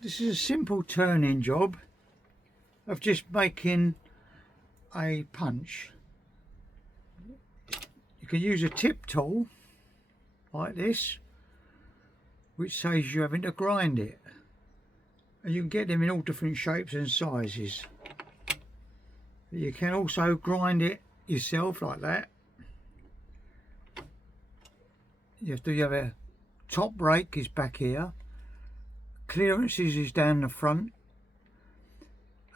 This is a simple turning job of just making a punch. You can use a tip tool like this, which saves you having to grind it, and you can get them in all different shapes and sizes. You can also grind it yourself like that. You have a top rake is back here, clearances is down the front,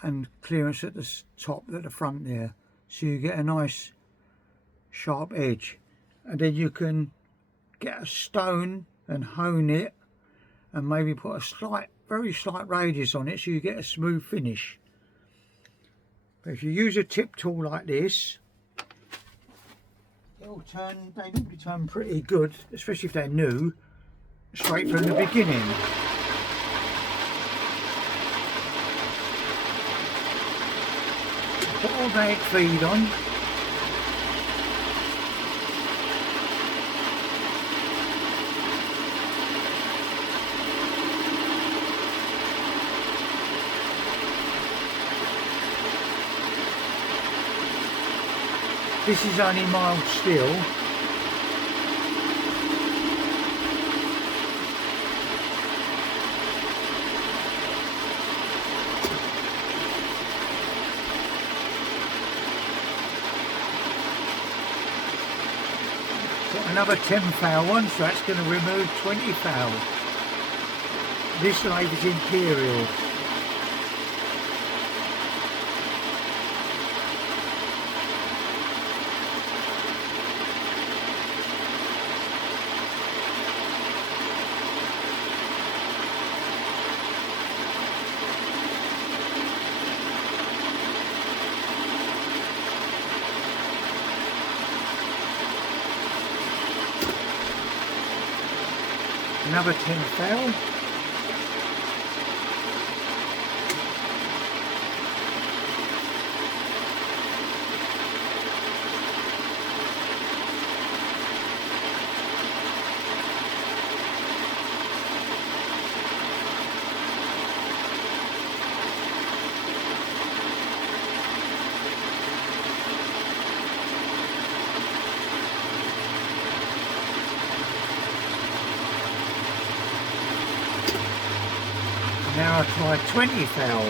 and clearance at the top at the front there, so you get a nice sharp edge. And then you can get a stone and hone it and maybe put a very slight radius on it so you get a smooth finish. But if you use a tip tool like this, they normally turn pretty good, especially if they're new, straight from the beginning. Put automatic feed on. This is only mild steel. Got another 10 foul one, so that's going to remove 20 foul. This lathe is Imperial. Another 10 foul. Now I try 20 foul.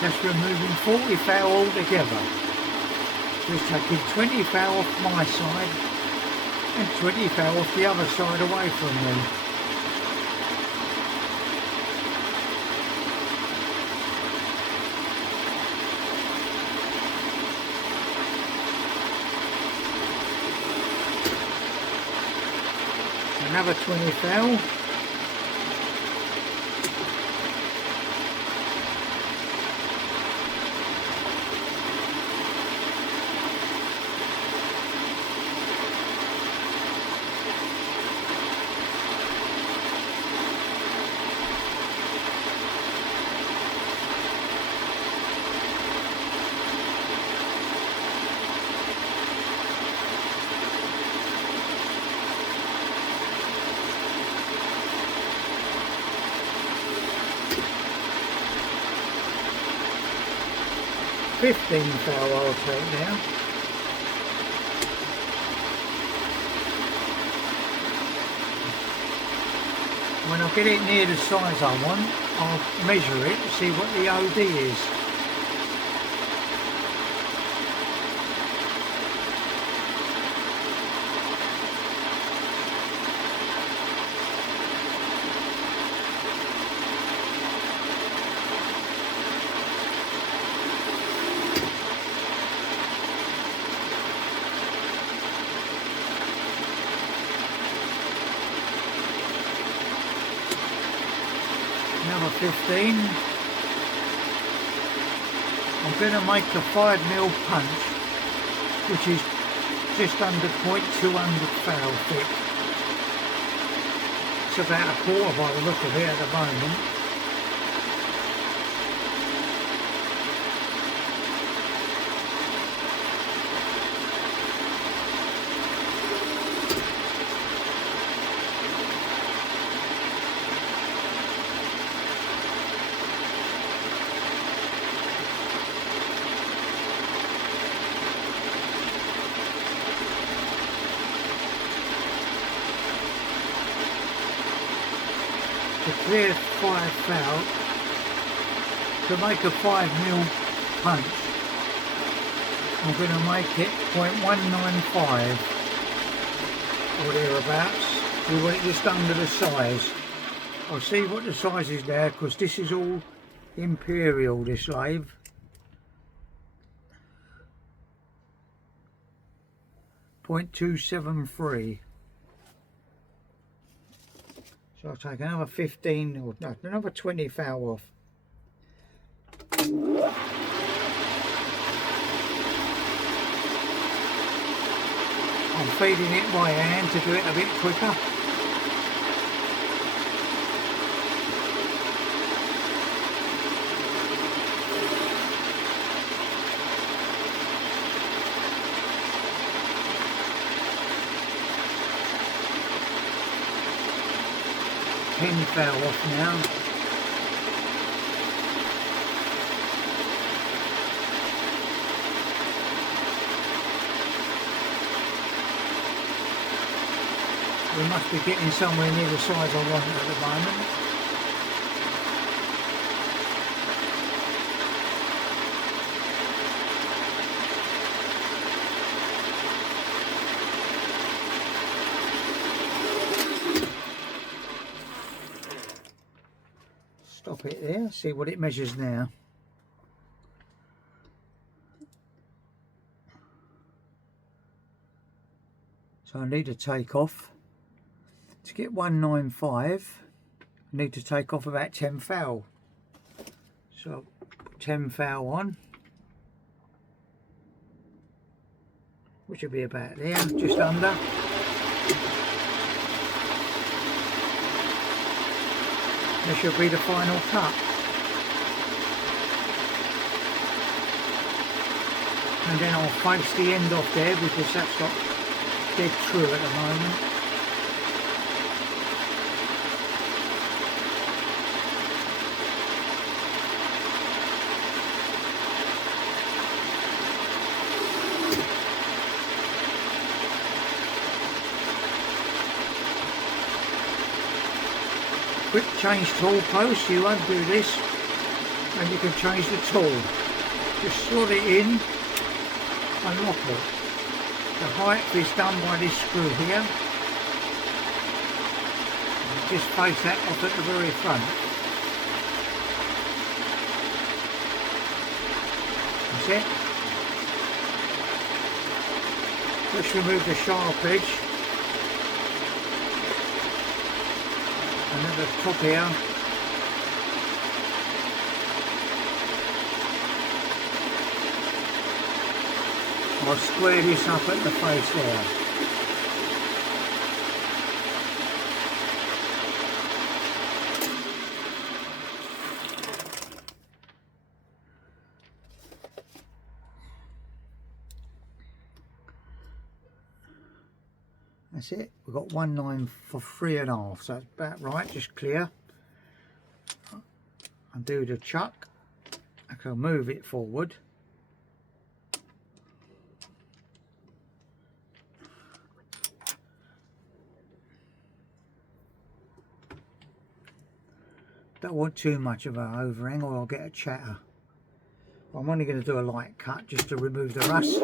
That's removing 40 foul altogether. So it's taking 20 foul off my side and 20 foul off the other side away from me. Another 20 foul. $15 foul I'll take now. When I get it near the size I want, I'll measure it to see what the OD is. Another 15. I'm going to make a 5mm punch, which is just under 0.200 foul thick. It's about a quarter by the look of it at the moment. clear 5 foul to make a 5mm punch. I'm going to make it 0.195 or thereabouts. We want it just under the size. I'll see what the size is there, because this is all imperial, this lathe. .273. So I'll take another 15 or no, another 20 foul off. I'm feeding it by hand to do it a bit quicker. Pen fell off now. We must be getting somewhere near the size I want at the moment. Stop it there, see what it measures now. So I need to take off. To get 195, I need to take off about 10 foul. So 10 foul on, which will be about there, just under. This should be the final cut. And then I'll face the end off there, because that's got dead true at the moment. Quick change tool post, you undo this and you can change the tool. Just slot it in and lock it. The height is done by this screw here. Just face that off at the very front. That's it. Let's remove the sharp edge. And at the top here, I'll square this up at the face there. That's it. We've got 1.9 for 3.5, so that's about right, just clear. Undo the chuck. I can move it forward. Don't want too much of an overhang or I'll get a chatter. I'm only going to do a light cut just to remove the rust.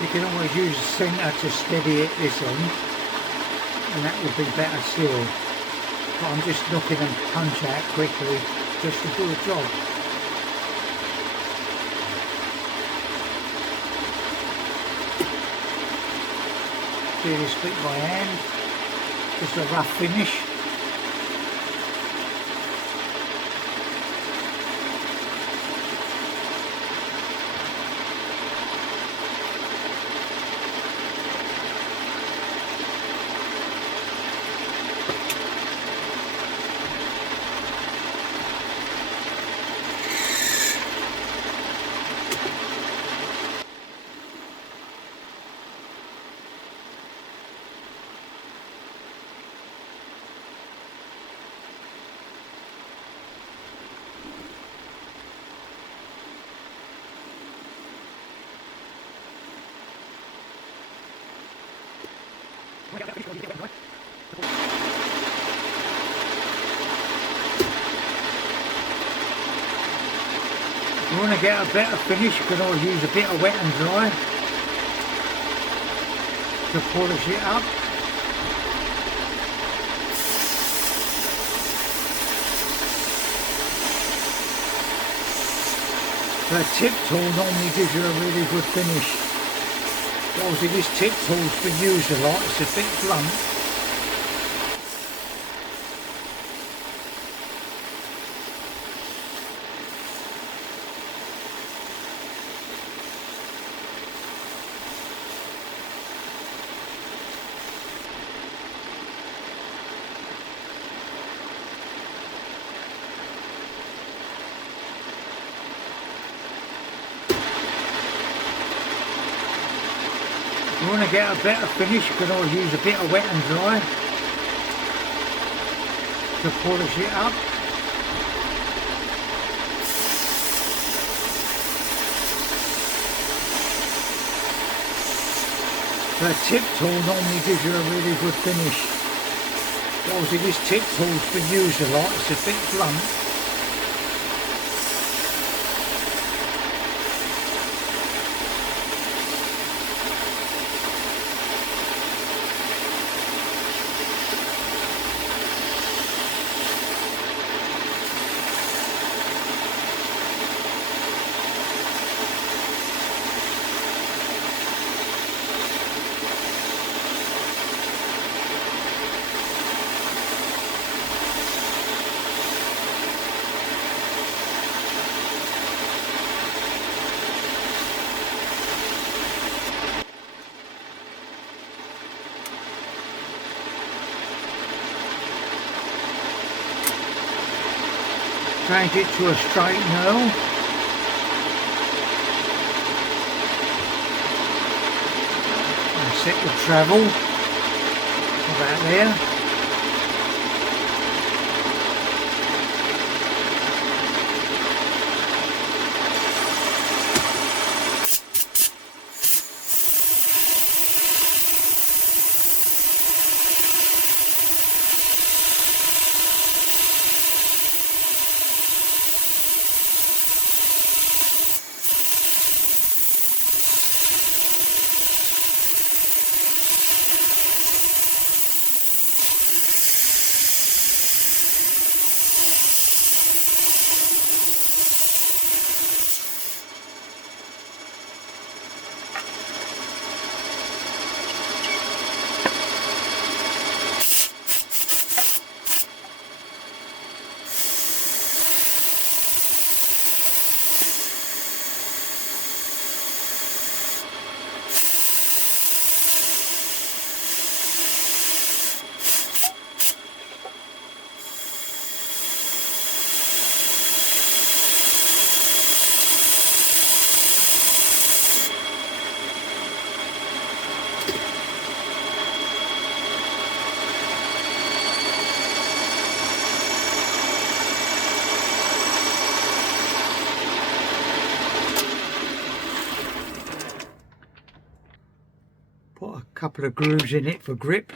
You can always use a centre to steady it this end, and that would be better still. But I'm just knocking a punch out quickly just to do a job. Do this bit by hand, just a rough finish. If you want to get a better finish, you can always use a bit of wet and dry to polish it up. The tip tool normally gives you a really good finish. But obviously this tip tool's been used a lot, it's a bit blunt. If you want to get a better finish, you can always use a bit of wet and dry to polish it up. The tip tool normally gives you a really good finish. But obviously this tip tool's been used a lot, it's a bit blunt. Change it to a straight knurl. And set the travel about there. Put a couple of grooves in it for grip.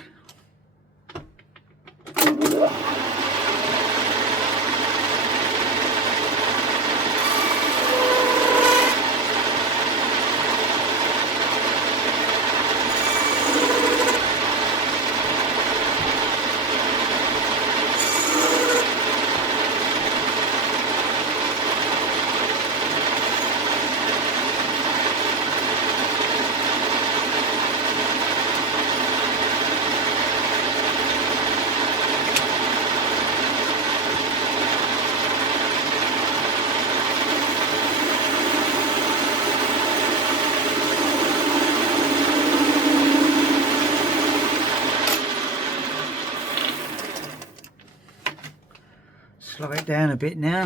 Slow it down a bit now.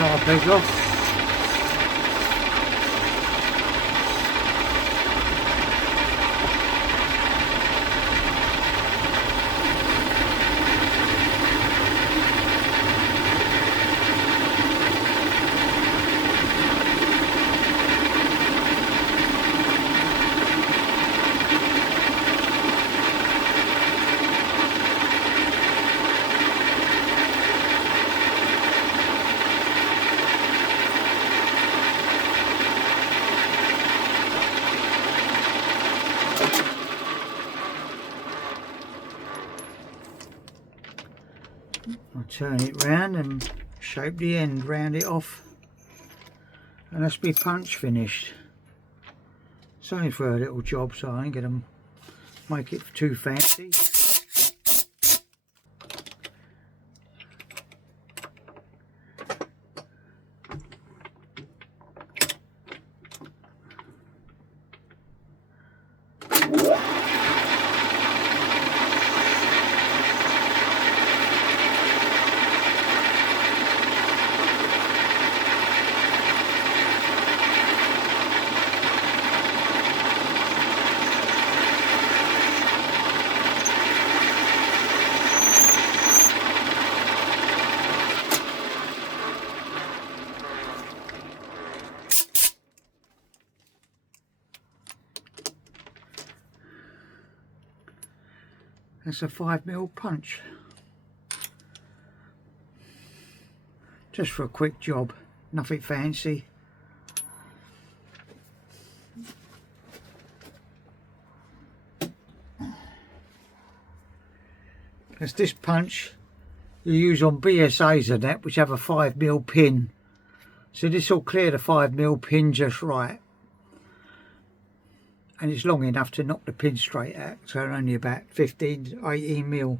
sharp edge off. I'll turn it round and shape the end, round it off, and that's my punch finished. It's only for a little job, so I ain't gonna make it too fancy. That's a 5mm punch. Just for a quick job, nothing fancy. That's this punch you use on BSAs and that, which have a 5mm pin. So this will clear the 5mm pin just right. And it's long enough to knock the pin straight out, so only about 15 to 18mm.